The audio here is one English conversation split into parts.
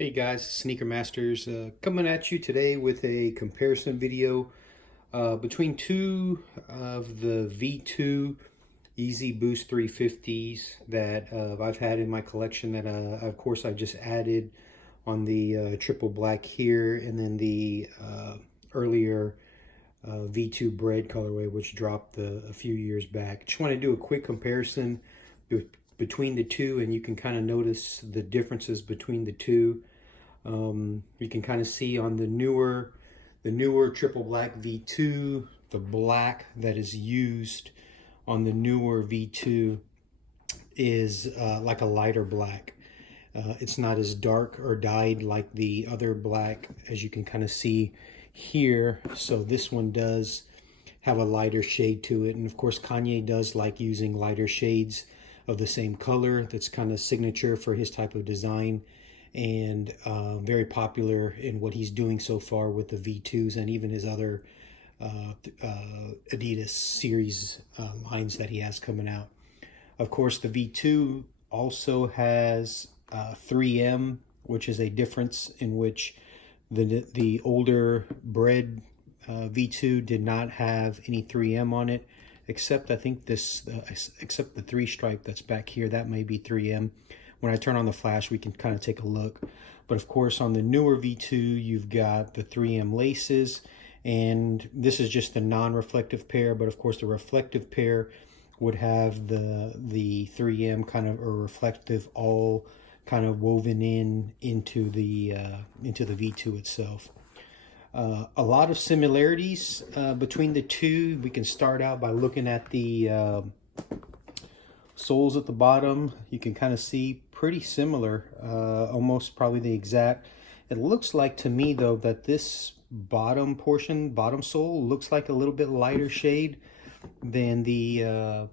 Hey guys, Sneaker Masters coming at you today with a comparison video between two of the V2 Yeezy Boost 350s that I've had in my collection that of course I just added on the triple black here, and then the earlier V2 Bread colorway, which dropped a few years back. Just want to do a quick comparison between the two, and you can kind of notice the differences between the two. You can kind of see on the newer triple black V2, the black that is used on the newer V2 is like a lighter black. It's not as dark or dyed like the other black, as you can kind of see here. So this one does have a lighter shade to it, and of course Kanye does like using lighter shades of the same color. That's kind of signature for his type of design, and very popular in what he's doing so far with the V2s and even his other ADIDAS series lines that he has coming out. Of course, the V2 also has 3M, which is a difference in which the older Bread V2 did not have any 3M on it, except I think this, except the 3-stripe that's back here, that may be 3M. When I turn on the flash, we can kind of take a look. But of course, on the newer V2, you've got the 3M laces, and this is just the non-reflective pair. But of course, the reflective pair would have the 3M kind of, or reflective, all kind of woven into the V2 itself. A lot of similarities between the two. We can start out by looking at the soles at the bottom. You can kind of see pretty similar, almost probably the exact. It looks like to me though that this bottom portion, bottom sole, looks like a little bit lighter shade than the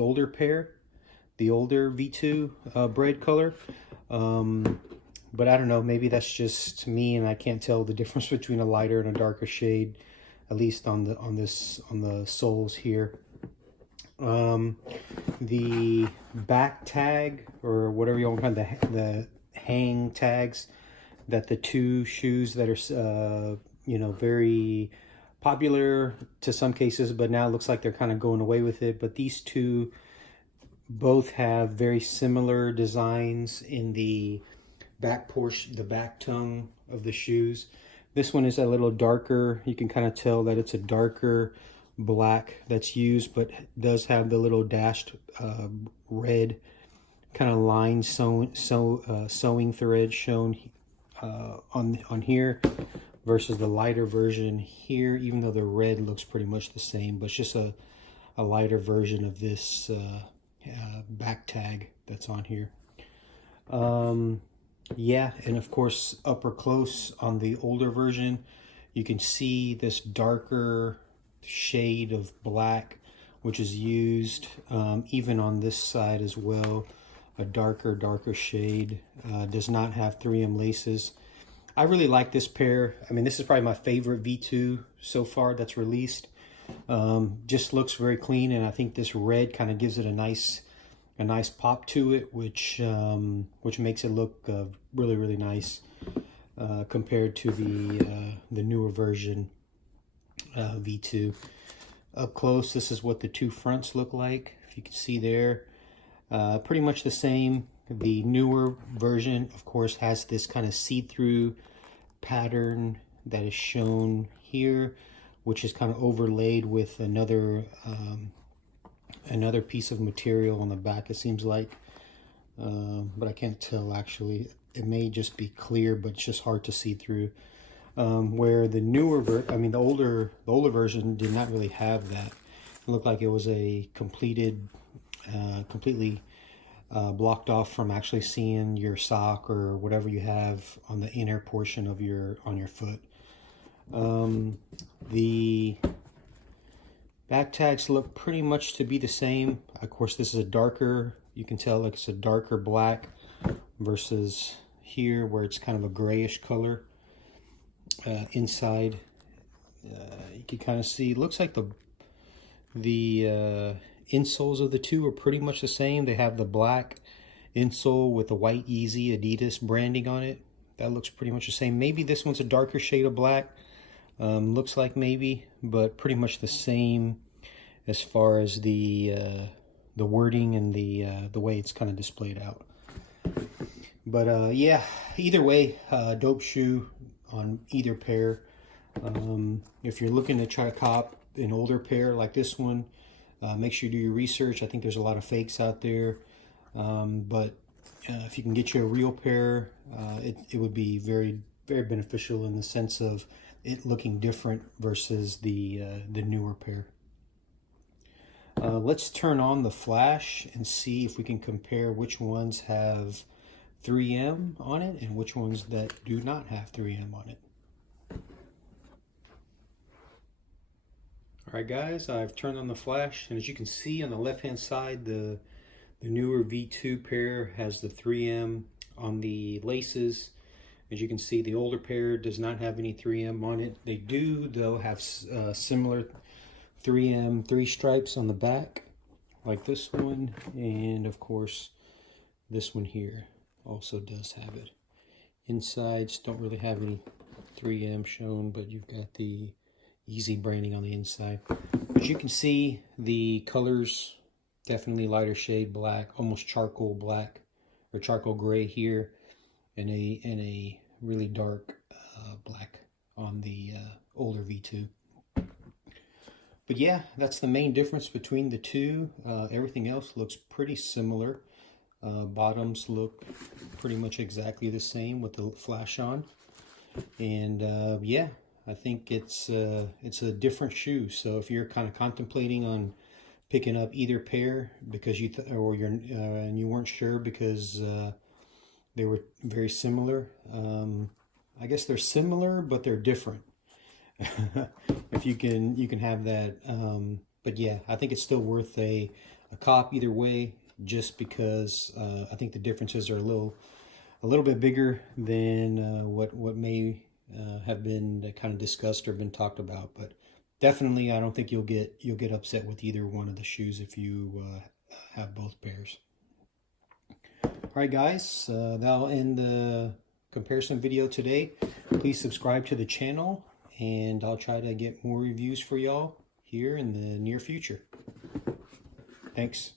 older pair, the older V2 Bread color. But I don't know, maybe that's just me and I can't tell the difference between a lighter and a darker shade, at least on the soles here. The back tag, or whatever you want to call the hang tags, that the two shoes that are very popular to some cases, but now it looks like they're kind of going away with it. But these two both have very similar designs in the back portion, the back tongue of the shoes. This one is a little darker. You can kind of tell that it's a darker black that's used, but does have the little dashed red kind of line sewing thread shown on here, versus the lighter version here, even though the red looks pretty much the same, but it's just a lighter version of this back tag that's on here. Yeah, and of course upper close on the older version, you can see this darker shade of black, which is used even on this side as well. A darker shade. Does not have 3M laces. I really like this pair. I mean, this is probably my favorite V2 so far that's released. Just looks very clean, and I think this red kind of gives it a nice pop to it, which makes it look really nice compared to the newer version V2. Up close, this is what the two fronts look like. If you can see there, pretty much the same. The newer version, of course, has this kind of see-through pattern that is shown here, which is kind of overlaid with another piece of material on the back, it seems like, but I can't tell actually. It may just be clear, but it's just hard to see through. Where the the older version did not really have that. It looked like it was a completely blocked off from actually seeing your sock or whatever you have on the inner portion of your foot. The back tags look pretty much to be the same. Of course, this is a darker, you can tell like it's a darker black versus here where it's kind of a grayish color. Inside, you can kind of see, looks like the insoles of the two are pretty much the same. They have the black insole with the white Yeezy Adidas branding on it. That looks pretty much the same. Maybe this one's a darker shade of black. Looks like maybe, but pretty much the same as far as the wording and the way it's kind of displayed out. But yeah, either way, dope shoe on either pair. If you're looking to try to cop an older pair like this one, make sure you do your research. I think there's a lot of fakes out there, but if you can get you a real pair, it would be very, very beneficial in the sense of it looking different versus the newer pair. Let's turn on the flash and see if we can compare which ones have 3M on it and which ones that do not have 3M on it. Alright guys, I've turned on the flash, and as you can see on the left hand side, the newer V2 pair has the 3M on the laces. As you can see, the older pair does not have any 3M on it. They do though have similar 3M 3 stripes on the back, like this one, and of course this one here also does have it. Insides don't really have any 3M shown, but you've got the Yeezy branding on the inside. As you can see, the colors definitely lighter shade black, almost charcoal black or charcoal gray here, and a really dark black on the older V2. But yeah, that's the main difference between the two. Everything else looks pretty similar. Bottoms look pretty much exactly the same with the flash on, and yeah, I think it's a different shoe. So if you're kind of contemplating on picking up either pair because you and you weren't sure because they were very similar, I guess they're similar but they're different. If you can have that, but yeah, I think it's still worth a cop either way, just because I think the differences are a little bit bigger than what may have been kind of discussed or been talked about. But definitely, I don't think you'll get upset with either one of the shoes if you have both pairs. All right, guys, that'll end the comparison video today. Please subscribe to the channel, and I'll try to get more reviews for y'all here in the near future. Thanks.